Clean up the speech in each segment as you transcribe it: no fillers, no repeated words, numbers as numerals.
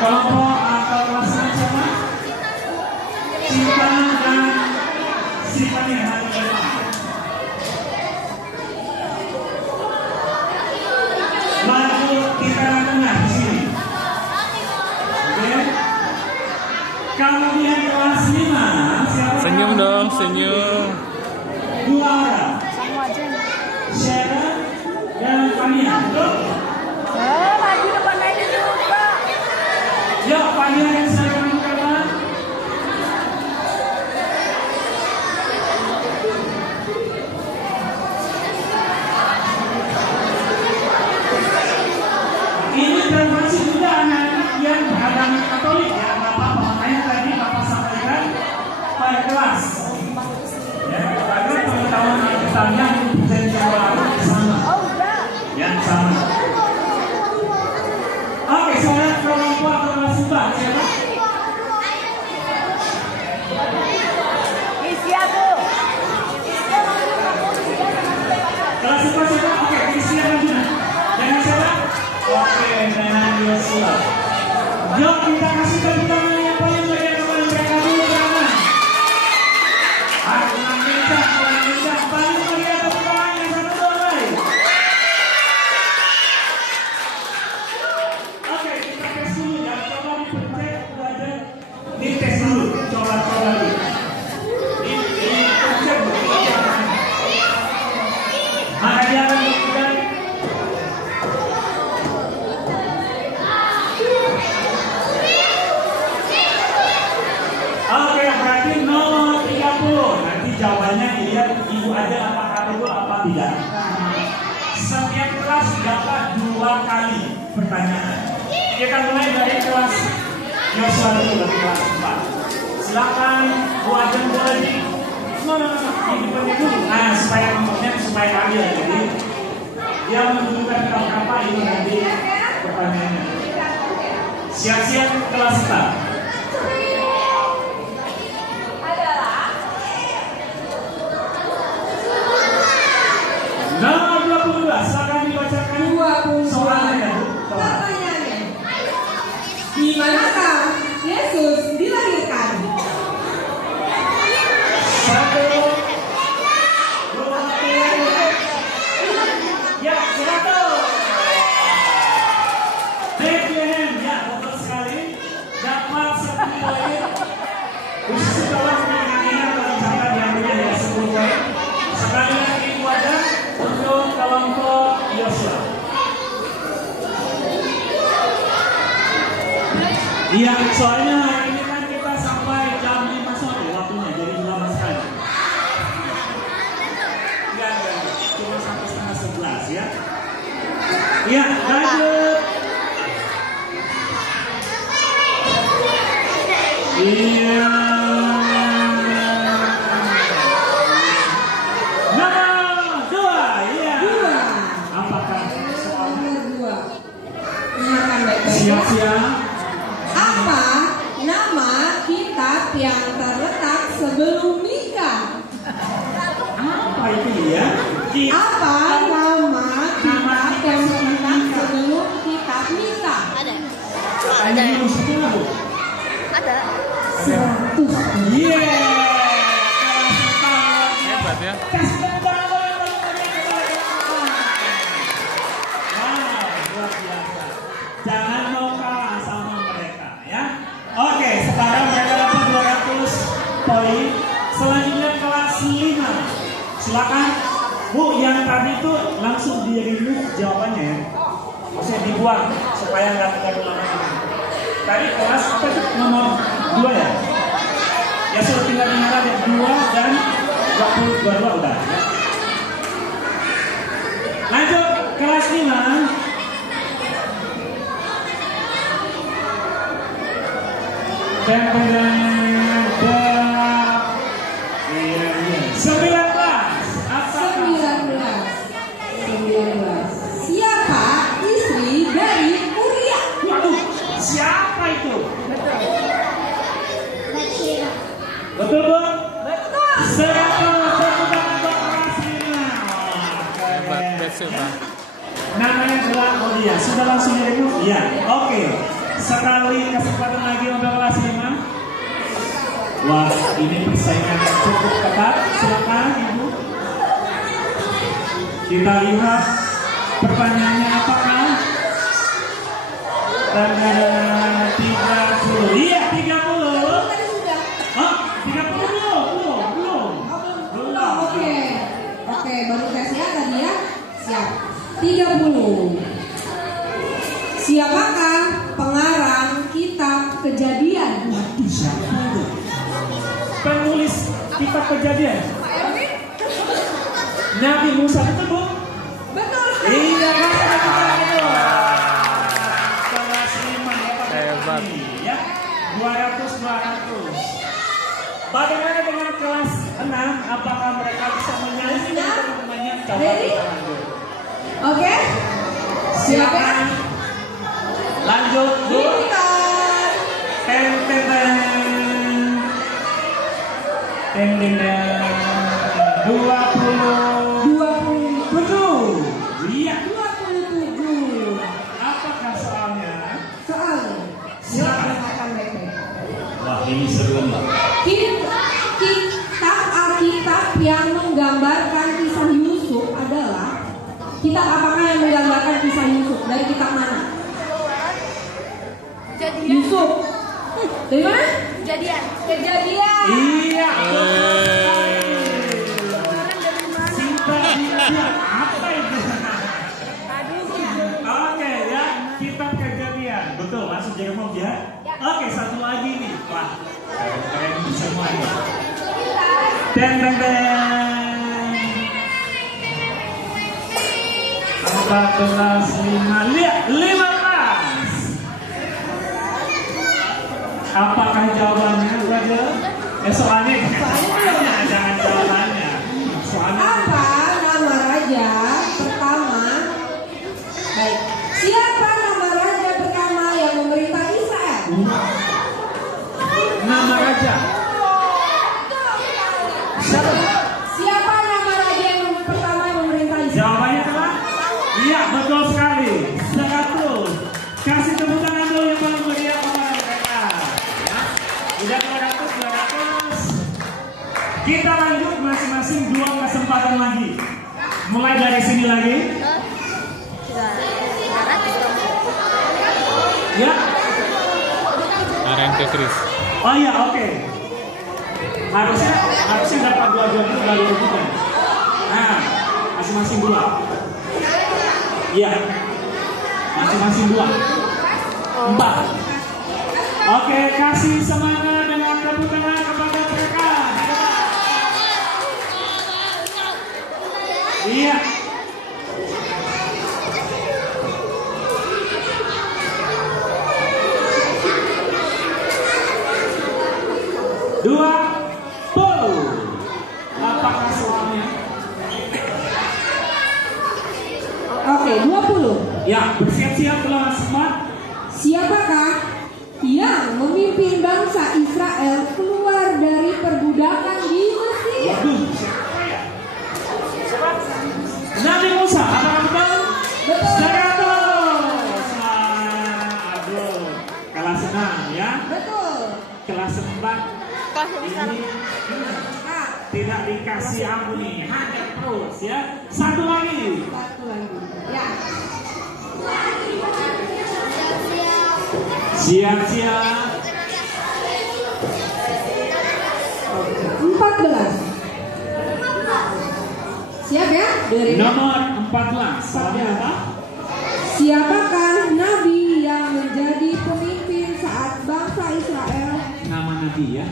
Kelompok atau kelasnya siapa? Cinta dan Sifani hari depan. Lalu kita tengah di sini. Oke. Kemudian kelas 5 siapa? Senyum dong, senyum. Dua orang. Sharon dan Fania, betul? Maju depan aja juga. Yuk, Fania yang saya kawan. Ini termasuk juga anak-anak yang beragama Katolik ya, nggak apa-apa. Makanya tadi Bapak sampaikan pada kelas. Ya, karena pengetahuan Alkitabnya perjanjian baru sama. Yang sama. Oke, saya kelompok atau kelas 4 siapa? Isia tuh. Kelas 4 siapa? Oke, Isia Manjuna. Dengan siapa? Oke, dengan Yosua. Yuk kita kasih tepuk tangan yang paling meriah kepada mereka dulu karena kurang kencang, paling meriah tepuk tangannya satu dua baik. Oke, kita tes dulu ya. Coba dipencet, udah ada. Dites dulu, coba dulu. Dipencet dulu. Maka dia akan melakukan. Oke, berarti nomor 30. Nanti jawabannya dilihat ibu ada apakah betul apa tidak. Setiap kelas dapat 2 kali pertanyaan. Kita mulai dari kelas Yosua dulu, dari kelas 4. Silakan Bu Ajeng boleh di depannya dulu. Nah, supaya nomornya supaya adil. Jadi dia menunjukkan apa ini nanti pertanyaannya. Siap-siap kelas 4. Nomor 22, silakan dibacakan 22. soalnya. Pertanyaannya, di manakah Yesus dilahirkan? 1, 2, 3. Ya, 100. Bethlehem, ya, betul sekali. Dapat 10 poin. Khusus tolong ingat-ingat kalau misalkan diambilnya ya 10 poin. Sekali lagi itu ada untuk kelompok Yosua. Iya, soalnya hari ini kan kita sampai jam 5 sore waktunya, jadi lama sekali. Enggak, cuma sampai setengah 11 ya. Iya, lanjut. Iya. Nomor 2, iya. 2. Apakah soalnya? Nomor 2. Dengarkan baik-baik. Siap-siap. Apa nama kitab yang terletak sebelum nikah? Apa itu ya? Apa nama kitab yang terletak sebelum kitab nikah? Ada. Ada. Ada. 100. Iya. Hebat ya. Kasih tepuk tangan yang paling meriah kepada Bapak. Wow, luar biasa. Jangan mau kalah sama mereka ya. Oke, sekarang mereka dapat 200 poin. Selanjutnya kelas 5. Silakan Bu, yang tadi itu langsung di remove jawabannya ya. Maksudnya dibuat supaya nggak terlalu lama. Tadi kelas apa itu? Nomor 2 ya? Ya sudah tinggal ada 2 dan 22 udah ya. Lanjut kelas 5. Dan 19. Apa? 19. Siapa istri dari Uria? Waduh, siapa itu? Betul Bu? Betul. 100 kelas 5. Hebat, that's it, Bang. Namanya adalah Odia. Sudah langsung direkrut? Iya. Oke. sekali kesempatan lagi untuk kelas 5. Wah, ini persaingan cukup ketat. Silakan Ibu. Kita lihat pertanyaannya apakah? Tanda 30. Iya, 30. Tadi sudah. Oh, 30 belum. Belum. Oke, baru tesnya tadi ya. Siap. 30. Siapakah pengarang kitab Kejadian? Waduh, siapa itu? Penulis kitab Kejadian. Nabi Musa, betul Bu? Betul. Iya, betul. Kelas 5 ya Pak. Hebat. Ya, 200. Bagaimana dengan kelas 6? Apakah mereka bisa menyanyi teman-temannya? Coba Ready? kita lanjut. Oke. Silakan. Lanjut Bu. Dimulai. Ten ten ten. Ten ten ten. 27. Iya. 27. Apakah soalnya? Soalnya. Silakan. Silakan baik-baik. Wah, ini seru Mbak. Kitab Alkitab yang menggambarkan kisah Yusuf adalah kitab apakah yang menggambarkan kisah Yusuf? Dari kitab mana? Jadian. Yusuf. Dari mana? Jadian. Kejadian. Iya. Orang dari mana? Cinta dia apa itu? Aduh. Oke ya, kitab Kejadian. Betul, langsung jadi mau ya. Oke, satu lagi nih. Wah, keren bisa main. Ten ten ten. 14, 5. Lihat, 15. Apakah jawabannya, Raja? Soalnya jangan jawabannya. Soalnya Apa nama raja pertama? Baik. Siapa nama raja pertama yang memerintah Israel? nama raja. Siapa? Siapa nama raja yang pertama yang memerintah Israel? Jawabannya adalah iya, betul sekali. 100. Kasih tepuk tangan dulu yang paling meriah kepada mereka. Ya. Udah 200. Kita lanjut masing-masing 2 kesempatan lagi. Mulai dari sini lagi. Ya. Aren ke Chris. Oh iya, oke. Harusnya dapat 2 jam itu baru bukan. Nah, masing-masing 2. Iya. Masing-masing 2. 4. Oke, kasih semangat dengan tepuk tangan kepada mereka. Iya. Dua puluh. Apakah soalnya? Oke, 20. Ya, bersiap-siap telah sempat. Siapakah yang memimpin bangsa Israel keluar dari perbudakan di Mesir? Waduh, siapa ya? Siapa? Nabi Musa, apakah betul? Betul. 100. Aduh, kelas 6 ya. Betul. Kelas 4 Kelas besar. ini Nah, tidak dikasih ampuni, hajar terus ya. Satu lagi. satu lagi. Ya. Siap-siap. 14. Siap ya? Dengerin ya. Nomor 14. Soalnya apa? Siapakah nabi yang menjadi pemimpin saat bangsa Israel? Nama Nabi ya.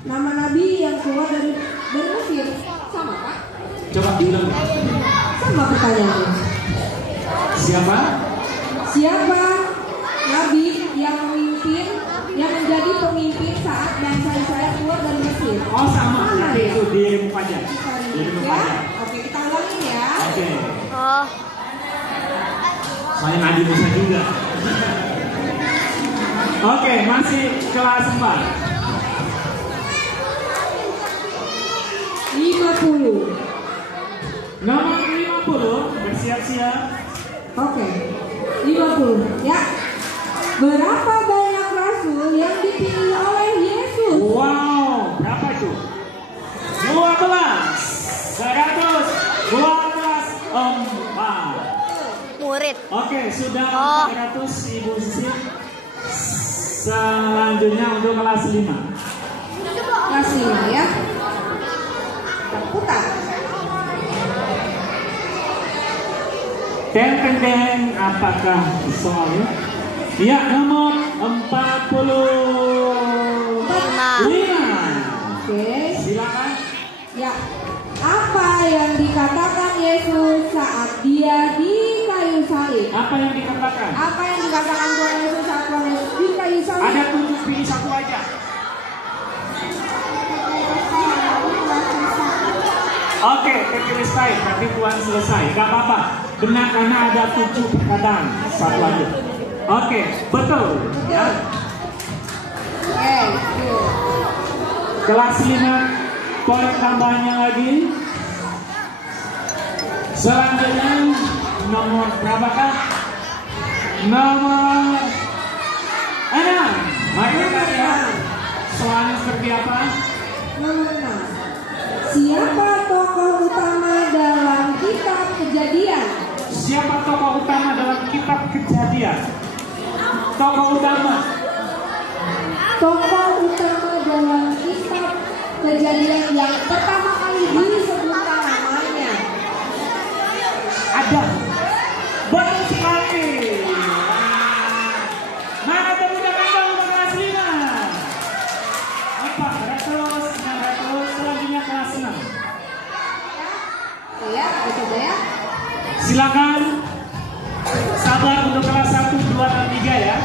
Nama nabi yang keluar dari Mesir sama Pak? Coba diulang. Sama pertanyaannya. Siapa? Siapa nabi yang menjadi pemimpin saat bangsa Israel keluar dari Mesir? Oh sama, nanti itu dirimu aja. Sorry. Dirimu Ya? aja. Oke, kita ulangin ya. Oke. Oh. Soalnya Nabi Musa juga. Oke, masih kelas 4. 50. Nomor 50, bersiap-siap. Oke. 50. Ya. Berapa Oke, sudah 400 Ibu Sisi. Selanjutnya untuk kelas 5. Kelas 5 ya. Putar. Teng, apakah soalnya? Ya, nomor 45. Oke. Silakan. Ya. Apa yang dikatakan Yesus saat dia di kayu salib? Apa yang dikatakan? Apa yang dikatakan Tuhan Yesus saat Tuhan Yesus di kayu salib? Ada 7, pilih satu aja. Oke, terpilih selesai, berarti Tuhan selesai. Gak apa-apa, benar karena ada 7 perkataan, satu aja. Oke, betul. Ya. Oke. Kelas 5, poin tambahannya lagi. Selanjutnya nomor berapakah? Nomor 6. Mari kita lihat soalnya seperti apa. Nomor 6. Siapa tokoh utama dalam kitab Kejadian? Siapa tokoh utama dalam kitab Kejadian? Tokoh utama. Tokoh utama dalam kitab Kejadian yang pertama kali disebutkan namanya. Ada. Betul sekali. Mana teman-teman untuk kelas 5? 400, 600, selanjutnya kelas 6. Ya, coba ya. Silakan. Sabar untuk kelas 1, 2, dan 3 ya.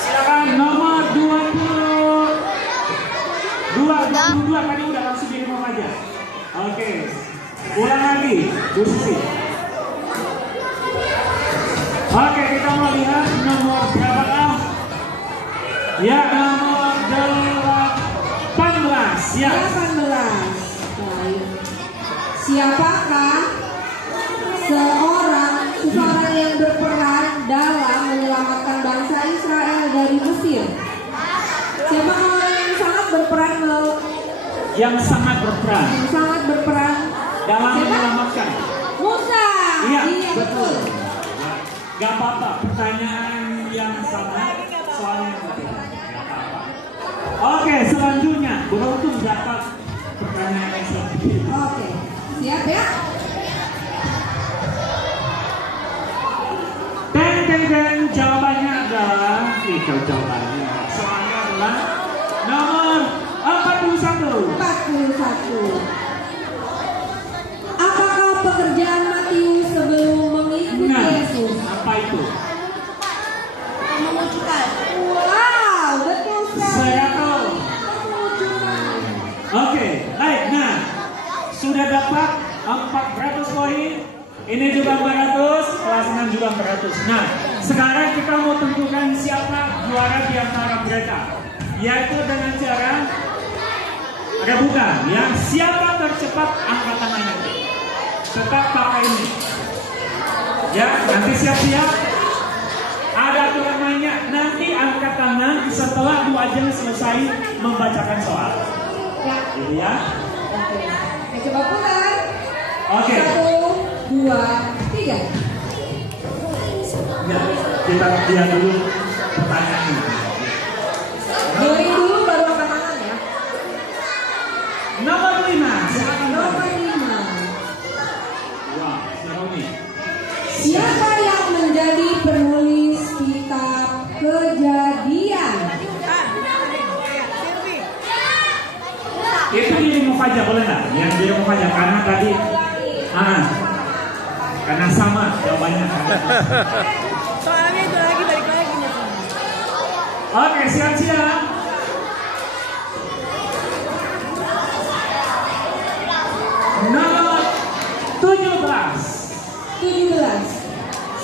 Silakan nomor 22 tadi udah langsung di rumah aja. Oke. Ulang lagi, posisi. Oke, kita mau lihat nomor berapa? Ya, nomor 18. Ya. 18. Baik. Siapakah seseorang yang berperan dalam menyelamatkan bangsa Israel dari Mesir? Siapa orang yang sangat berperan Yang sangat berperan dalam Siapa? menyelamatkan. Musa. Iya, betul. Gak apa-apa, pertanyaan yang sama, soalnya yang berbeda. Gak apa-apa. Oke, selanjutnya beruntung dapat pertanyaan yang selanjutnya. Oke, siap ya? Teng, jawabannya adalah itu jawabannya. Soalnya adalah nomor 41. Apakah pekerjaan Matius sebelum mengikuti Yesus? Apa itu? Mengucapkan. Wow, betul sekali. Saya tahu. Mengucapkan. Oke, baik. Nah, sudah dapat 400 poin. Ini juga 400, kelas 6 juga 400. Nah, sekarang kita mau tentukan siapa juara di antara mereka. Yaitu dengan cara rebutan, ya. Siapa tercepat angkat tangannya. Tetap pakai ini. Ya, nanti siap-siap. Ada aturan mainnya. Nanti angkat tangan setelah dua jam selesai membacakan soal. Ya. Gitu ya. Oke, coba putar. Oke. 1, 2, 3. Ya, kita lihat dulu pertanyaannya. Doain dulu baru angkat tangan ya. Nomor 5. Silakan. Nomor 5. Wah, seru nih. Siapa yang menjadi penulis kitab Kejadian? Itu di rumah aja boleh nggak? Yang di rumah aja karena tadi, karena sama jawabannya. Soalnya itu lagi balik lagi nih. Oke, siap-siap. Nomor 17.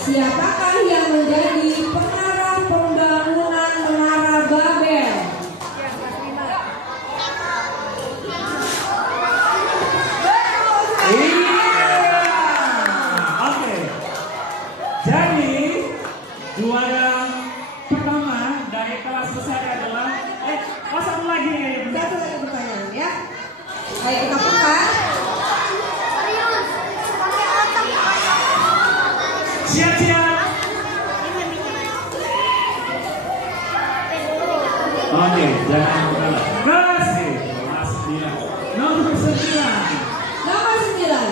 Siapakah yang menjadi pengarah pembangunan Menara Babel? Oke. Jadi juara pertama dari kelas besar adalah satu lagi. Satu lagi pertanyaan ya. Baik, kita putar. Oke, jangan kalah. Kelas 9. Nomor 9. Nomor 9.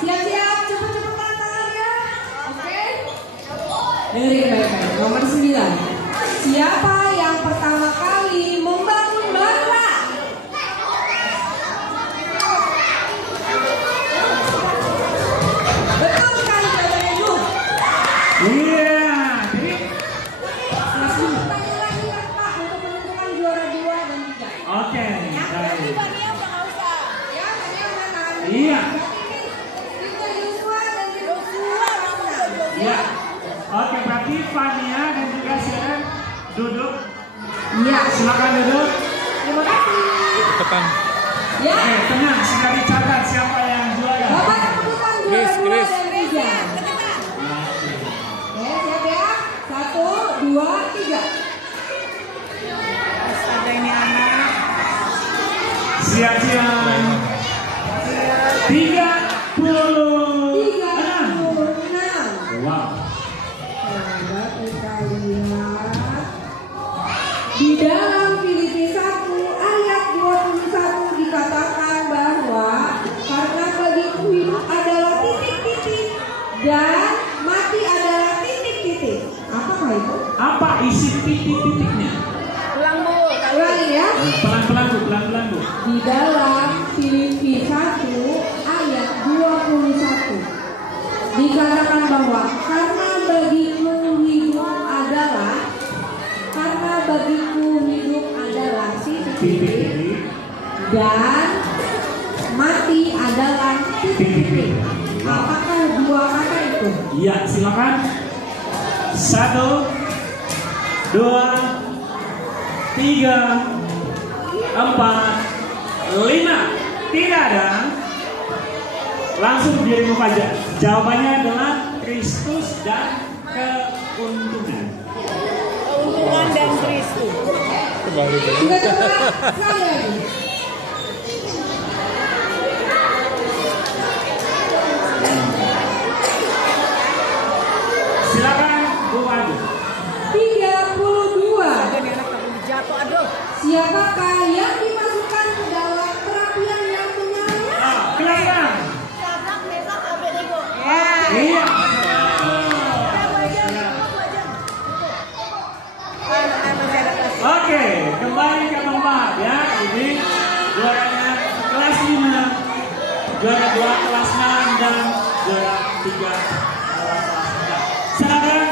Siap-siap, cepet-cepetan tangannya. Oke. Dengerin baik-baik. Nomor 9. Siapa yang pertama kali membangun bara? Betul sekali jawabannya, Ju. Iya, jadi Masih tanya lagi ya, Pak, untuk menentukan juara 2 dan 3. oke. Berarti Bania udah nggak usah. Ya, tanya udah tangan. Iya. Itu Yusua dan Joshua mana? Iya. Oke, berarti Fania dan juga Sharon duduk. Iya. Silakan duduk. Terima kasih. Cepetan. Ya. Oke, tenang, sudah dicatat siapa yang juara. Bapak keputusan juara Chris, 2 Chris. dan 3. Oke, siap ya. 1, 2, 3. Ada ini anak. Siap-siap. 36. 36. Wow. Coba kita lihat. Di dalam Filipi 1 ayat 21 dikatakan bahwa karena bagiku hidup adalah titik-titik dan mati adalah titik-titik. Apakah itu? Apa isi titik-titiknya? Pulang Bu. Ulangi ya. Pelan-pelan Bu, pelan-pelan Bu. Di dalam Filipi 1 ayat 21 dikatakan bahwa karena bagiku hidup adalah titik-titik Titik-titik. dan mati adalah titik-titik. Apakah dua kata itu? Iya, silakan. 1, 2, 3, 4, 5. Tidak ada. Langsung dirimu saja. Jawabannya adalah Kristus dan keuntungan. Keuntungan dan Kristus. Kembali dulu. Juga coba sekali lagi. Silakan Bu Adu. 32. Ada nih anak takut jatuh. Aduh. Siapakah yang dimasukkan ke dalam perapian yang menyala? Kelas 6. Sabrak besok Abednego. Iya. Oke, kembali ke tempat ya. Ini juaranya kelas 5, juara 2 kelas 6 dan juara 3 kelas 4. Silakan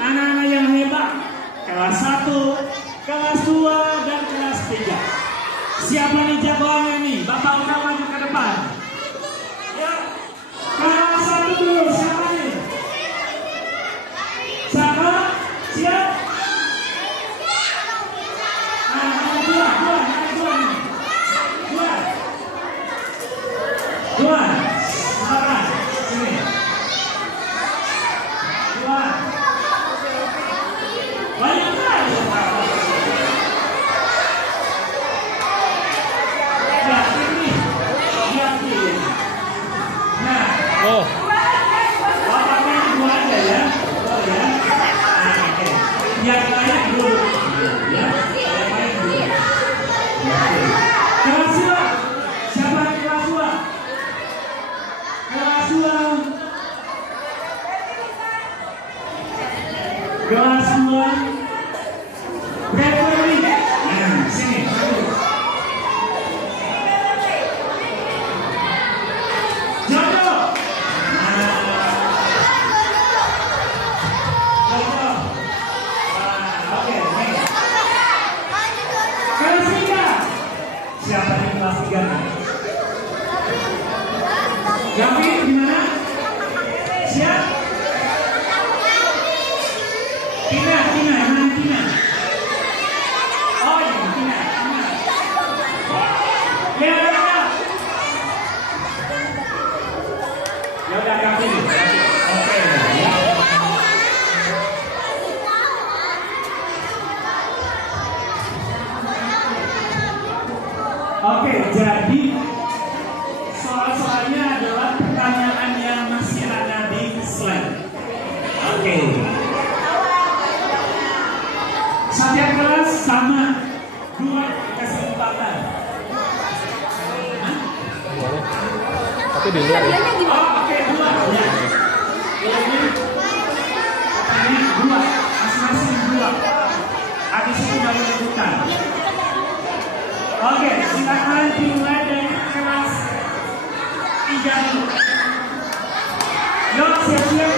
anak-anak yang hebat kelas 1, kelas 2 dan kelas 3. Siapa nih jagoannya nih? Bapak udah maju ke depan. Ya. Kelas 1 dulu, siapa nih? Siapa? Siap? Dua, silakan sini. Dua, banyak lagi. Ya ini, ya ini. Nah, Oh, bapaknya dua aja ya, oh ya. Nah, oke. Yang lain dulu, ya. Yang lain dulu. Kelas 2. Siapa yang kelas 2? Kelas 2. Kelas 2. Beverly. Nah, sini. Jojo. Nah. Jojo. Nah, oke, nih. Kelas 3. Siapa yang kelas 3 nih? Gavi, gimana? Siap? Tina, mana Tina? Oh ini Tina. Ya udah. Ya udah Gavi. Oke, ya. Oke, jadi soal-soalnya adalah pertanyaan yang masih ada di slide. Oke. Setiap kelas sama di luar ya. Hadiahnya gimana? Oh, oke, dua. Ya. Ini dua, masing-masing dua. Habis itu baru rebutan. Oke, silakan dimulai dari kelas 3 dulu. Yuk, siap-siap.